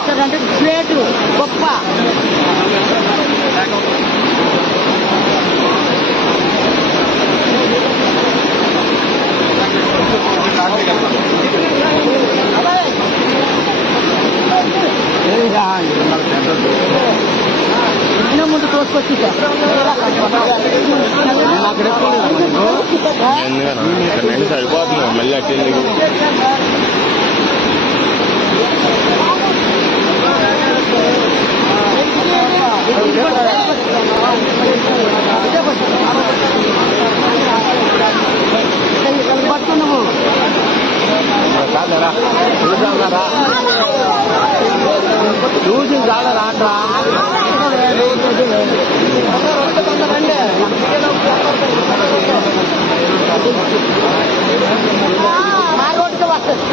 తెచ్చారంటే great గొప్ప. ఇంకా ముందు తోసుకొచ్చి ఎందుకన్నా? ఇక్కడ సరిపోతుంది మళ్ళీ అట్టేందుకు ಮಾರ್ಗೋಡ್ಗೆ ವಾಪಸ್